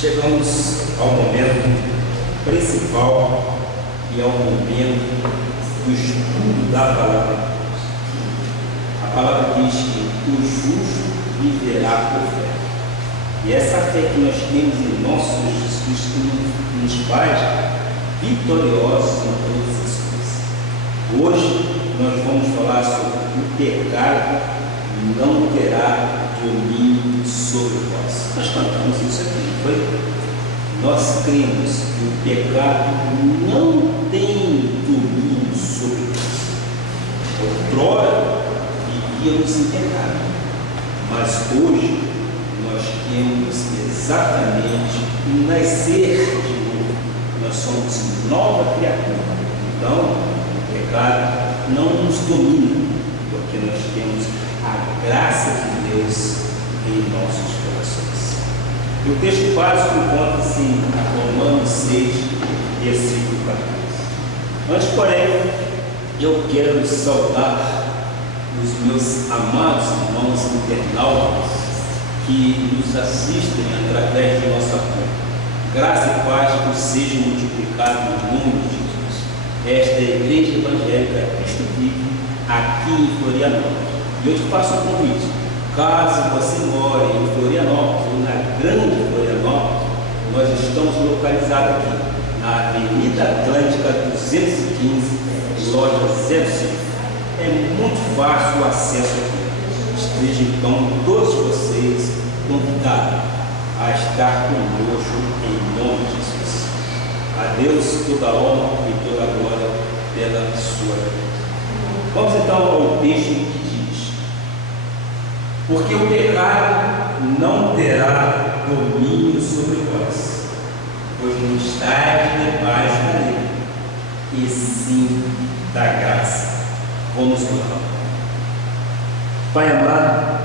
Chegamos ao momento principal e ao momento do estudo da palavra. A palavra diz que o justo viverá por fé. E essa fé que nós temos em nosso Jesus Cristo nos faz vitoriosos em todas as coisas. Hoje nós vamos falar sobre o pecado não terá domínio sobre vós. Nós cantamos isso aqui, não foi? Nós cremos que o pecado não tem domínio sobre nós. Outrora vivíamos em pecado, mas hoje nós temos exatamente o nascer de novo. Nós somos nova criatura. Então, o pecado não nos domina, porque nós temos a graça de Deus em nossos corações. O texto básico encontra-se em Romanos 6, versículo 14. Antes, porém, eu quero saudar os meus amados irmãos internautas que nos assistem através de nossa conta. Graça e paz que sejam multiplicados no nome de Jesus. Esta é a Igreja Evangélica Cristo Vive, aqui em Florianópolis. E eu te faço um convite. Caso você more em Florianópolis ou na Grande Florianópolis, nós estamos localizados aqui na Avenida Atlântica 215, loja 05. É muito fácil o acesso aqui. Estejam então todos vocês convidados a estar conosco em nome de Jesus. A Deus toda a honra e toda a glória pela sua vida. Vamos então ao texto que diz: porque o pecado não terá domínio sobre vós, pois não estáis debaixo da lei, e sim da graça. Vamos orar. Pai amado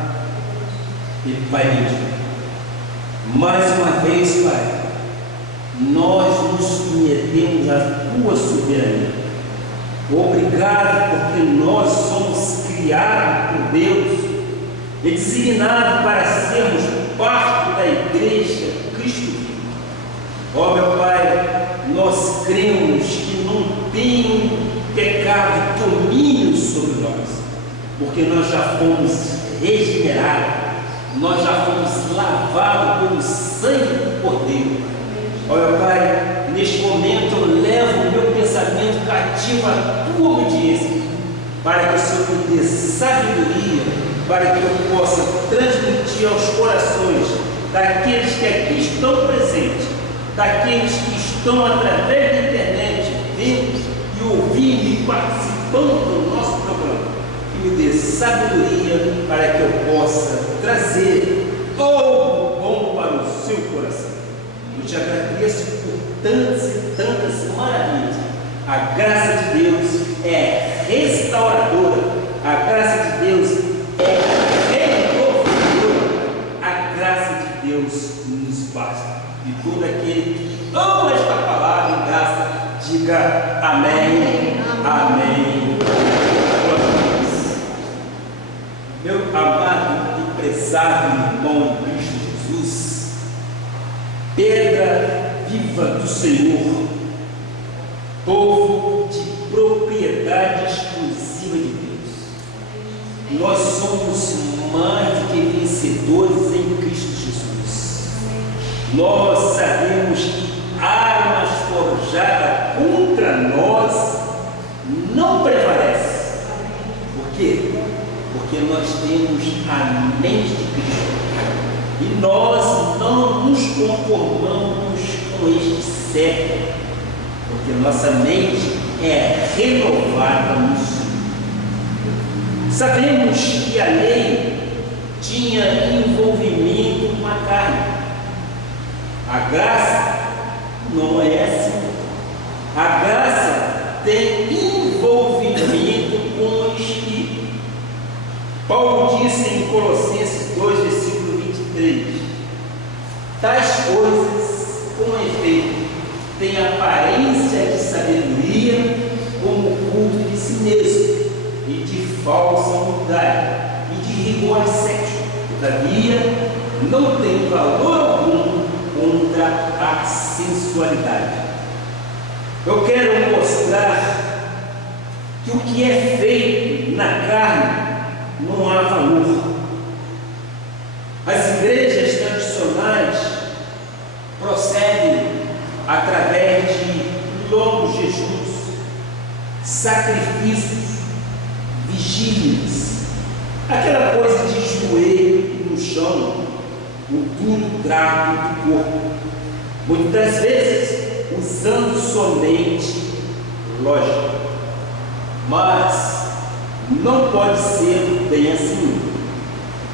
e Pai bendito, mais uma vez, Pai, nós nos submetemos à Tua soberania. Obrigado porque nós somos criados por Deus e designados para sermos parte da Igreja Cristo Vivo. Ó meu Pai, nós cremos que não tem pecado domínio sobre nós, porque nós já fomos regenerados, nós já fomos lavados pelo sangue do Cordeiro. Ó meu Pai, neste momento eu levo o meu pensamento cativo à Tua obediência, para que o Senhor me dê sabedoria, para que eu possa transmitir aos corações daqueles que aqui estão presentes, daqueles que estão através da internet, vendo e ouvindo e participando do nosso programa, que me dê sabedoria para que eu possa trazer algo bom para o seu coração. Eu te agradeço por tantas e tantas maravilhas. A graça de Deus é restauradora, a graça de Deus é renovadora, a graça de Deus nos basta. E todo aquele que ama esta palavra e graça, diga amém, amém. Meu amado e prezado irmão em Cristo Jesus, pedra viva do Senhor, povo de propriedade exclusiva de Deus, nós somos mais do que vencedores em Cristo Jesus. Nós sabemos que armas forjadas contra nós não prevalecem. Por quê? Porque nós temos a mente de Cristo e nós não nos conformamos com este século, porque nossa mente é renovada no Senhor. Sabemos que a lei tinha envolvimento com a carne. A graça não é assim. A graça tem envolvimento com o Espírito. Paulo disse em Colossenses 2, versículo 23: tais coisas, com efeito, têm aparência de sabedoria, como culto de si mesmo, e de falsa humildade, e de rigor ascético. Todavia, não tem valor algum contra sensualidade. Eu quero mostrar que o que é feito na carne não há valor. As igrejas tradicionais procedem através de longos jejuns, sacrifícios, vigílias, aquela coisa de joelho no chão, o duro trato do corpo, muitas vezes usando somente lógica. Mas não pode ser bem assim.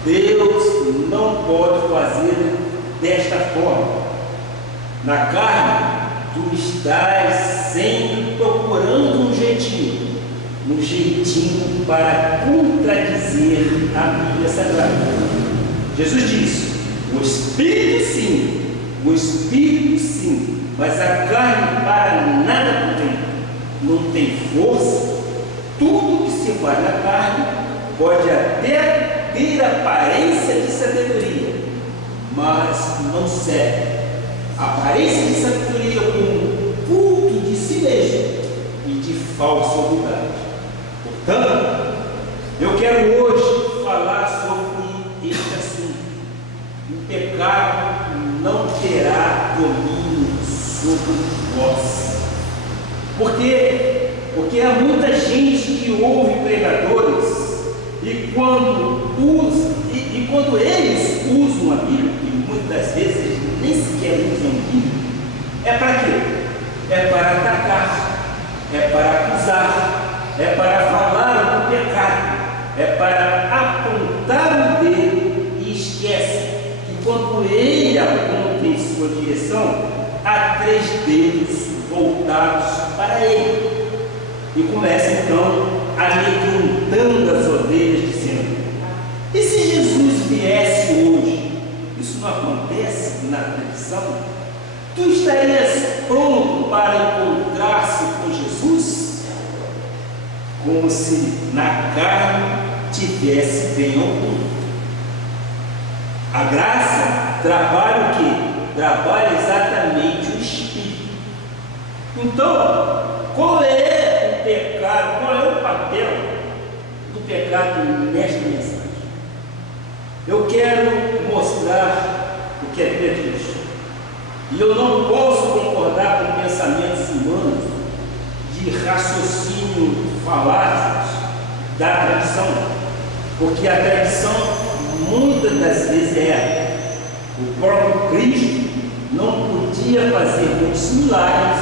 Deus não pode fazer desta forma. Na carne, tu estás sempre procurando um jeitinho para contradizer a Bíblia Sagrada. Jesus disse: o Espírito sim, mas a carne para nada não tem força. Tudo que se faz na carne pode até ter aparência de sabedoria, mas não serve. A aparência de sabedoria como culto de si mesmo e de falsa humildade. Portanto, eu quero hoje falar sobre este assunto. O pecado não terá domínio sobre vós. Porque há muita gente que ouve pregadores e quando eles usam a Bíblia, e muitas das vezes eles nem sequer usam a Bíblia, é para quê? É para atacar, é para acusar, é para falar do pecado, é para apontar o dedo e esquece que quando ele aponta em sua direção, há 3 dedos voltados para ele. E começa então amedrontando as ovelhas, dizendo: e se Jesus viesse hoje? Isso não acontece na tradição? Tu estarias pronto para encontrar-se com Jesus? Como se na carne tivesse bem algum. A graça trabalha o quê? Trabalha exatamente o Espírito. Então, qual é o pecado, qual é o papel do pecado nesta mensagem? Eu quero mostrar o que a Bíblia diz. E eu não posso concordar com pensamentos humanos de raciocínio falácios da tradição, porque a tradição muitas das vezes é o próprio Cristo não podia fazer muitos milagres.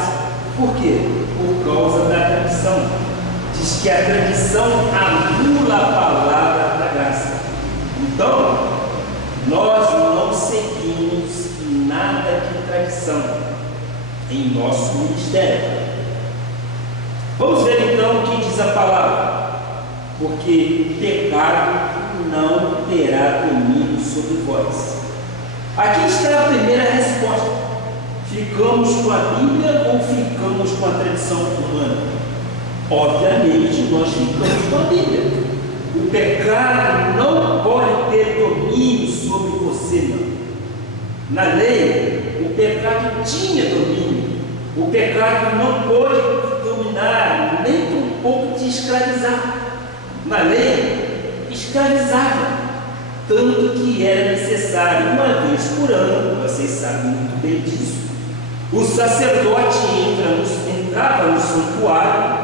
Por quê? Por causa da tradição. Diz que a tradição anula a palavra da graça. Então, nós não seguimos nada de tradição em nosso ministério. Vamos ver então o que diz a palavra. Porque pecado não terá domínio sobre vós. Aqui está a primeira resposta. Ficamos com a Bíblia ou ficamos com a tradição humana? Obviamente nós ficamos com a Bíblia. O pecado não pode ter domínio sobre você, não. Na lei, o pecado tinha domínio. O pecado não pode dominar, nem tampouco te escravizar. Na lei, escravizava, tanto que era necessário uma vez por ano, vocês sabem muito bem disso, o sacerdote entrava no santuário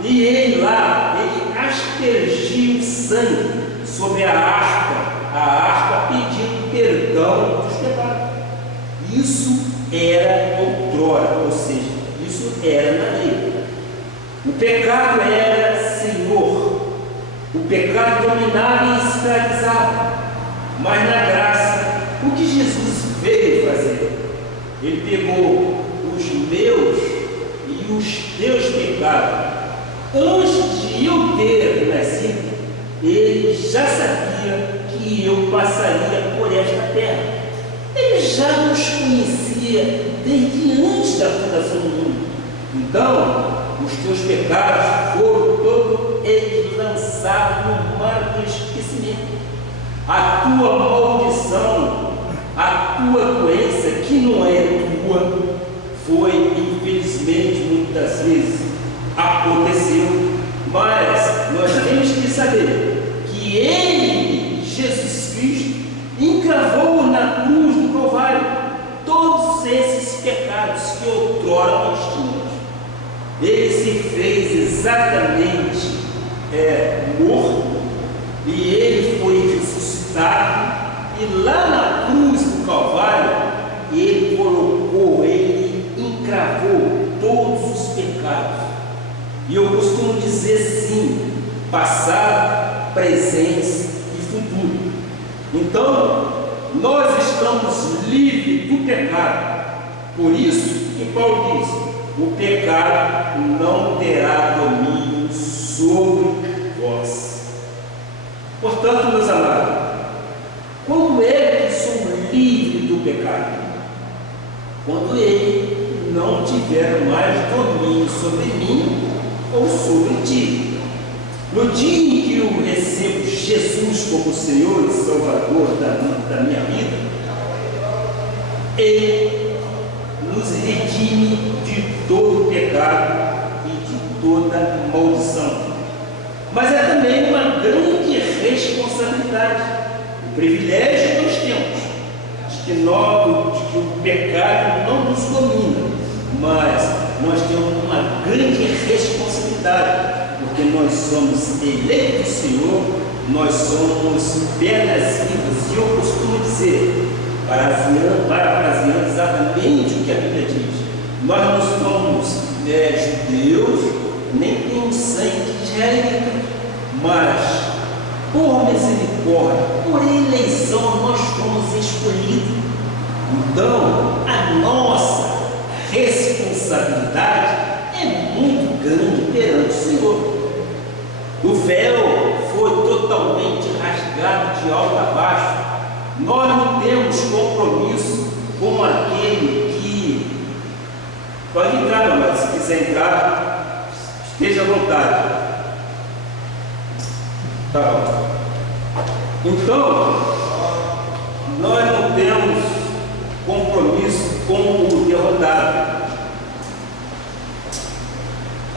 e ele aspergia o sangue sobre a arca pedindo perdão dos pecados. Isso era outrora, ou seja, isso era na lei. O pecado era senhor, o pecado dominava e escravizava, mas na graça, o que Jesus veio fazer? Ele pegou os meus e os teus pecados. Antes de eu ter nascido, ele já sabia que eu passaria por esta terra. Ele já nos conhecia desde antes da fundação do mundo. Então, os teus pecados foram todos eles lançados no mar do esquecimento. A tua maldição, a tua doença, que não é tua, foi, infelizmente, muitas vezes aconteceu, mas nós temos que saber que Ele, Jesus Cristo, encravou na cruz do Calvário todos esses pecados que outrora nós tínhamos. Ele se fez exatamente morto, e Ele foi ressuscitado, e lá na cruz do Calvário, Ele colocou, Ele encravou todos os pecados. E eu costumo dizer sim, passado, presente e futuro. Então, nós estamos livres do pecado. Por isso que Paulo diz: o pecado não terá domínio sobre vós. Portanto, meus amados, como é que somos livres do pecado? Quando ele não tiver mais domínio sobre mim ou sobre ti. No dia em que eu recebo Jesus como Senhor e Salvador da minha vida, Ele nos redime de todo pecado e de toda maldição. Mas é também uma grande responsabilidade, o privilégio que nós temos de que o pecado não nos domina, mas nós temos uma grande responsabilidade, porque nós somos eleitos do Senhor, nós somos pedras vivas. E eu costumo dizer, parafraseando exatamente o que a Bíblia diz: nós não somos judeus, nem temos sangue de israelita, mas por misericórdia, por eleição, nós fomos escolhidos. Então, a nossa responsabilidade é muito grande perante o Senhor. O véu foi totalmente rasgado de alto a baixo. Nós não temos compromisso com aquele que... Pode entrar, meu amado, se quiser entrar, esteja à vontade. Tá bom. Então, nós não temos compromisso com o derrotado.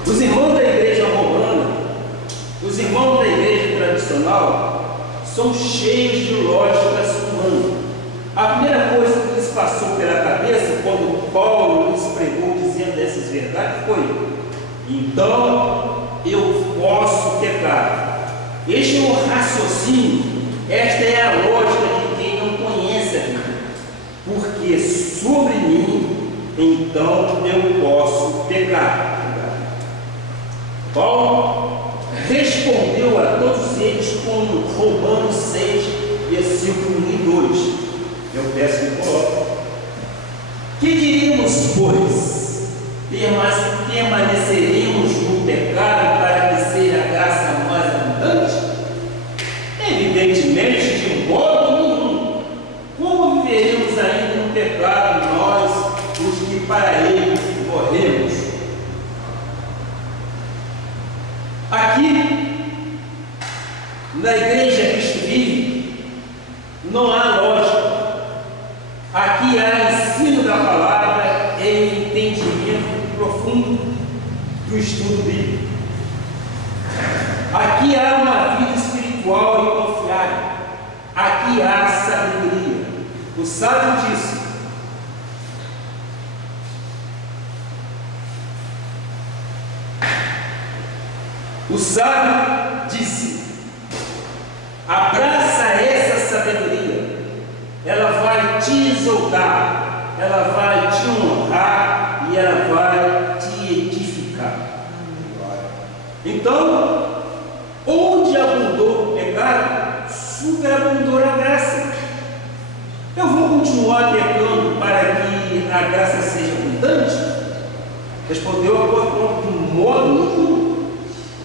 Os irmãos da igreja romana, os irmãos da igreja tradicional, são cheios de lógicas humanas. A primeira coisa que lhes passou pela cabeça quando Paulo lhes pregou dizendo essas verdades foi: então eu posso pecar. Este é o raciocínio, esta é a lógica de quem não conhece a Bíblia. Porque sobre mim, então eu posso pecar. Paulo respondeu a todos eles com Romanos 6, versículo 1 e 2. Eu peço que coloque. Que diríamos, pois? Permaneceremos no pecado para que seja a graça mais abundante? Evidentemente, de modo nenhum. Como viveremos ainda no pecado nós, os que para ele morremos? Aqui, na igreja Cristo Vive, não há lógica. Aqui há ensino da palavra e entendimento profundo do estudo bíblico. Aqui há uma vida espiritual e confiável. Aqui há sabedoria. O sábio disse: abraça essa sabedoria, ela vai te exaltar, ela vai te honrar e ela vai te edificar. Então, onde abundou o pecado, superabundou a graça. Eu vou continuar pecando para que a graça seja abundante? Respondeu o apóstolo: de modo nenhum.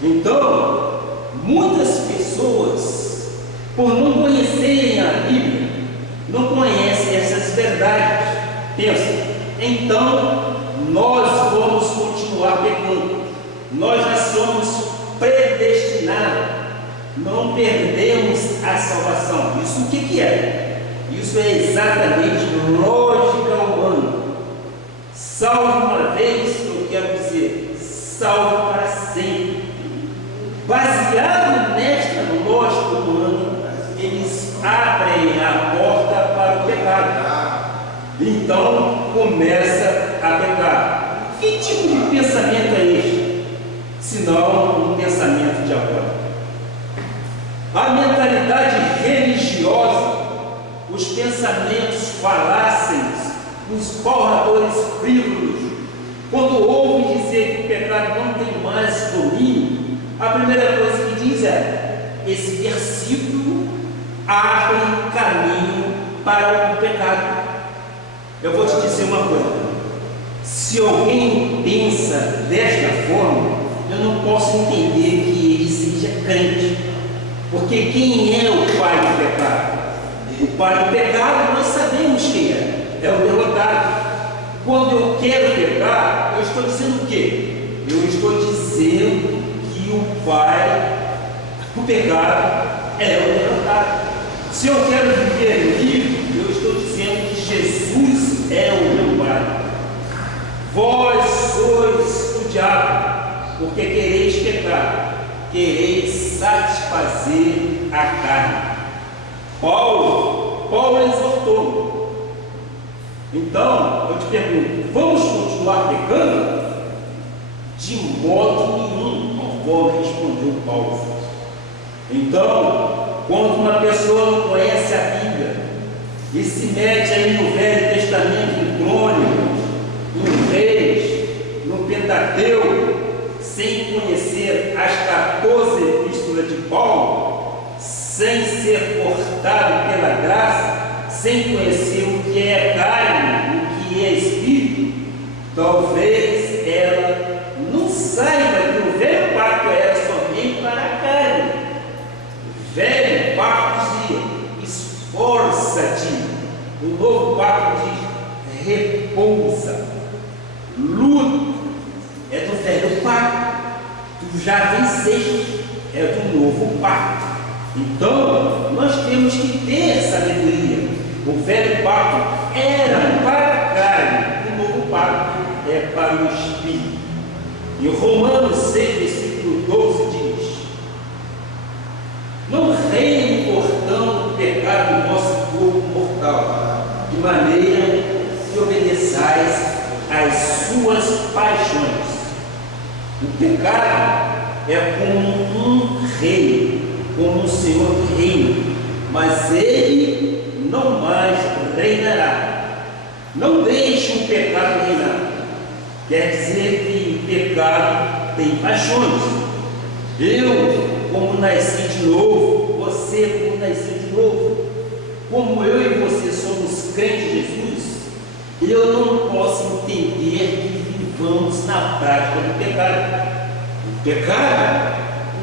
Então, muitas pessoas, por não conhecerem a Bíblia, não conhecem essas verdades. Pensa, então nós vamos continuar pecando. Nós já somos predestinados, não perdemos a salvação. Isso o que é? Isso é exatamente lógica humana. Salvo pecado. Então começa a pecar. Que tipo de pensamento é este? Senão um pensamento diabólico. A mentalidade religiosa, os pensamentos faláceis, os falradores frívolos, quando ouvem dizer que o pecado não tem mais domínio, a primeira coisa que diz é: esse versículo abre caminho para o pecado. Eu vou te dizer uma coisa: se alguém pensa desta forma, eu não posso entender que ele seja crente, porque quem é o pai do pecado? O pai do pecado nós sabemos quem é o derrotado. Quando eu quero pecar, eu estou dizendo o quê? Eu estou dizendo que o pai do pecado é o derrotado. Se eu quero viver livre, eu estou dizendo que Jesus é o meu pai. Vós sois o diabo, porque quereis pecar, quereis satisfazer a carne. Paulo exortou. Então, eu te pergunto: vamos continuar pecando? De modo nenhum, conforme respondeu Paulo. Então, quando uma pessoa não conhece a Bíblia e se mete aí no Velho Testamento, em Crônicas, em Reis, no Pentateuco, sem conhecer as 14 epístolas de Paulo, sem ser cortado pela graça, sem conhecer o que é carne, o que é espírito, talvez ela não saiba que o velho pacto era somente para a carne. O velho pacto dizia: esforça-te. O novo pacto diz: repousa. Luta. É do velho pacto. Tu já venceste. É do novo pacto. Então, nós temos que ter sabedoria. O velho pacto era para a carne, o novo pacto é para o espírito. Em Romanos 6, versículo 12 diz: não reine, portanto, o pecado do vosso corpo mortal, de maneira que obedeçais às suas paixões. O pecado é como um rei, como um senhor que reina, mas ele não mais reinará. Não deixe o pecado reinar. Quer dizer que o pecado tem paixões. Eu, como nasci de novo, você, como nasceu de novo, como eu e você somos crentes de Jesus, eu não posso entender que vivamos na prática do pecado. O pecado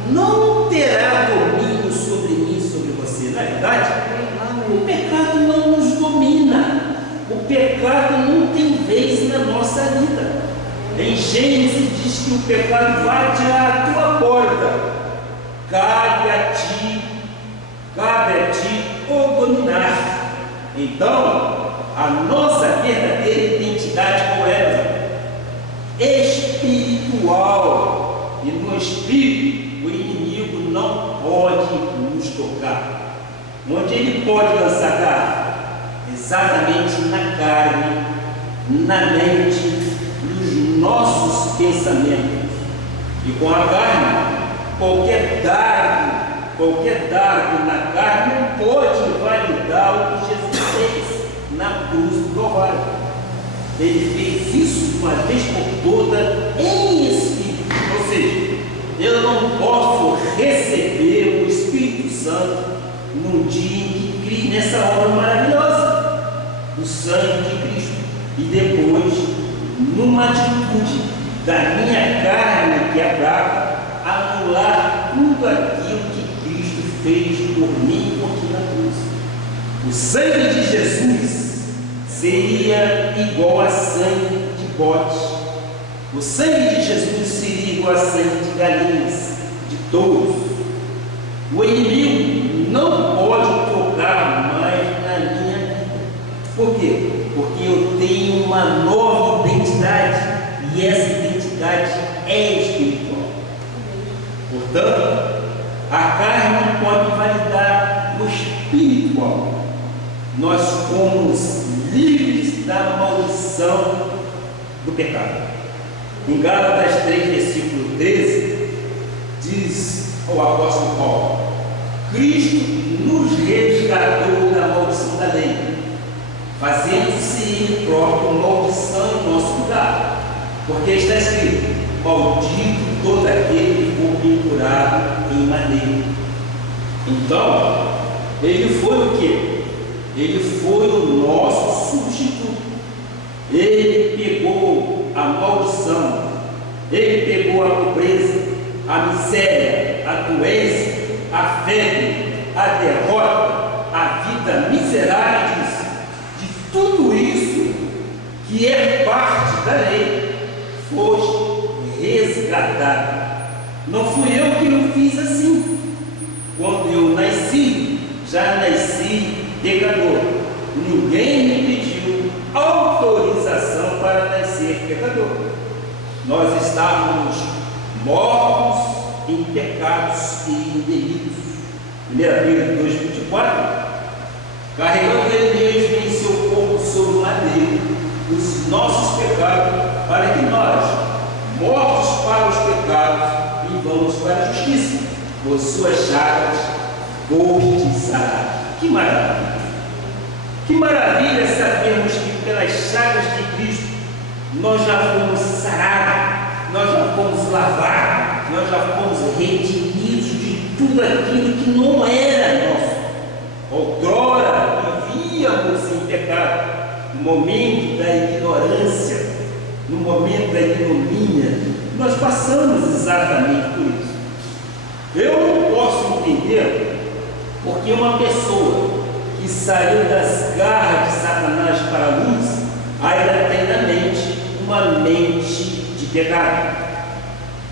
não terá domínio sobre mim, sobre você. Na verdade, o pecado não nos domina. O pecado não tem vez na nossa vida. Em Gênesis diz que o pecado vai tirar a tua porta. Cabe a ti o dominar. Então, a nossa verdadeira identidade qual é? Espiritual. E no espírito, o inimigo não pode nos tocar. Onde ele pode lançar garra? Exatamente na carne, na mente, nos nossos pensamentos. E com a carne, qualquer dardo na carne não pode validar o que Jesus fez na cruz do Calvário. Ele fez isso uma vez por toda em espírito. Ou seja, eu não posso receber o Espírito Santo no dia em que criei nessa obra maravilhosa do sangue de Cristo e depois, numa atitude da minha carne que é fraca, anular tudo aquilo que Cristo fez por mim e por ti na cruz. O sangue de Jesus seria igual a sangue de bode. O sangue de Jesus seria igual a sangue de galinhas, de touros. O inimigo não pode tocar mais na minha vida. Por quê? Porque eu tenho uma nova identidade e essa identidade é espiritual. Portanto, a carne não pode validar o espiritual. nós fomos livres da maldição do pecado. Em Gálatas 3, versículo 13, diz o apóstolo Paulo: Cristo nos resgatou da maldição da lei, fazendo-se Ele próprio maldição em nosso lugar, porque está escrito: maldito todo aquele que for pendurado em madeira. Então, Ele foi o quê? Ele foi o nosso substituto. Ele pegou a maldição, Ele pegou a pobreza, a miséria, a doença, a febre, a derrota, a vida miserável de tudo isso que é parte da lei, foi resgatado. Não fui eu que não fiz assim. Quando eu nasci, já nasci pecador. Ninguém me pediu autorização para nascer pecador. Nós estávamos mortos em pecados e em delitos. 1 Pedro 2,24, carregando Ele mesmo em seu corpo sobre o madeiro os nossos pecados, para que nós, mortos para os pecados, vivamos para a justiça. Por suas chagas fostes sarados. Que maravilha! Que maravilha sabermos que pelas chagas de Cristo nós já fomos sarados, nós já fomos lavados, nós já fomos redimidos de tudo aquilo que não era nosso. Outrora vivíamos em pecado, no momento da ignorância, no momento da ignomínia, nós passamos exatamente por isso. Eu não posso entender porque uma pessoa que saiu das garras de Satanás para a luz ainda tem na mente uma mente de pecado.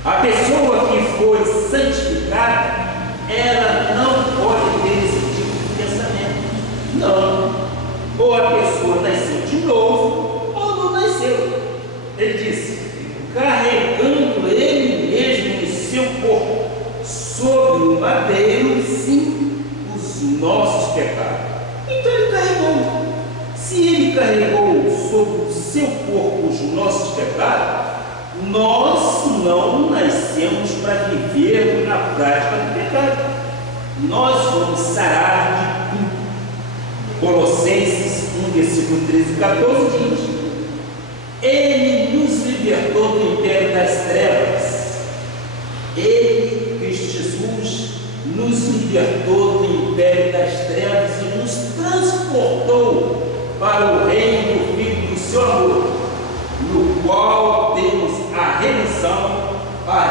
A pessoa que foi santificada, ela não pode ter esse tipo de pensamento. Não. Ou a pessoa nasceu de novo, ou não nasceu. Ele disse: carregando ele mesmo em seu corpo, sobre o madeiro, sim, os nossos pecados. Então ele carregou. Se ele carregou sobre o seu corpo os nossos pecados, nós não nascemos para viver na prática do pecado. Nós fomos sarados de tudo. Colossenses 1, versículo 13 e 14 diz: Ele nos libertou do império das trevas. Ele, Cristo Jesus, nos libertou do império das trevas e nos transportou para o reino do Filho do seu amor, no qual temos a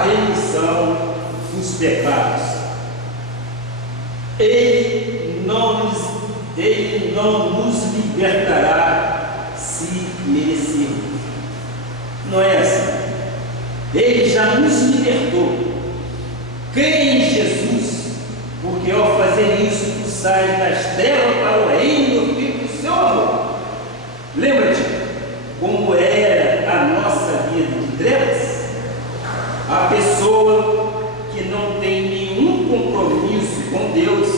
remissão dos pecados. Ele não nos libertará se merecermos. Não é assim. Ele já nos libertou. Creia em Jesus, porque ao fazer isso, tu sai das trevas para o reino do Filho do seu amor. Lembra-te como era a nossa vida de trevas? A pessoa que não tem nenhum compromisso com Deus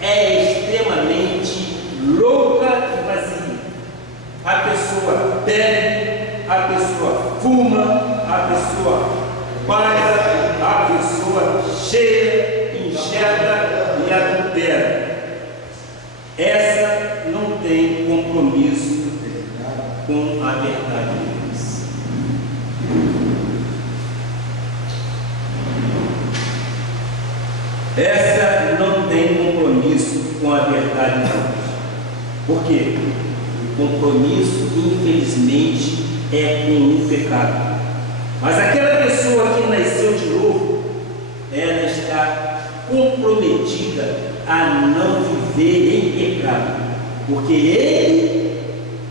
é extremamente louca e vazia. A pessoa bebe, a pessoa fuma, a pessoa baila, a pessoa cheira, injeta e adultera. Essa não tem compromisso com a verdade de Deus. Essa não tem compromisso com a verdade de Deus. Por quê? O compromisso, infelizmente, é com o pecado. Mas aquela pessoa que nasceu de novo, ela está comprometida a não viver em pecado, porque Ele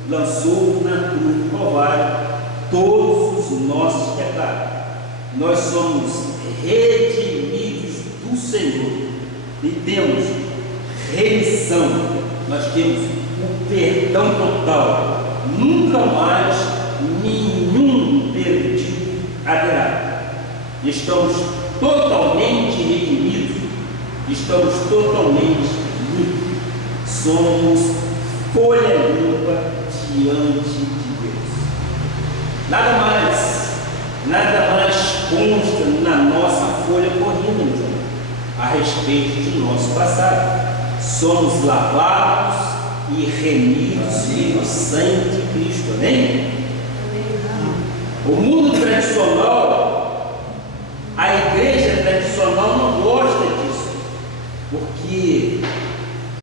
lançou na cruz do Calvário todos os nossos pecados. Nós somos redimidos do Senhor e temos remissão, nós temos o perdão total. Nunca mais nenhum perdido haverá. Estamos totalmente redimidos, estamos totalmente limpos, somos folha limpa diante de Deus. Nada mais consta na nossa folha corrida, meus amigos, a respeito de nosso passado. Somos lavados e remidos pelo sangue de Cristo, amém? O mundo tradicional, a igreja tradicional não gosta disso, porque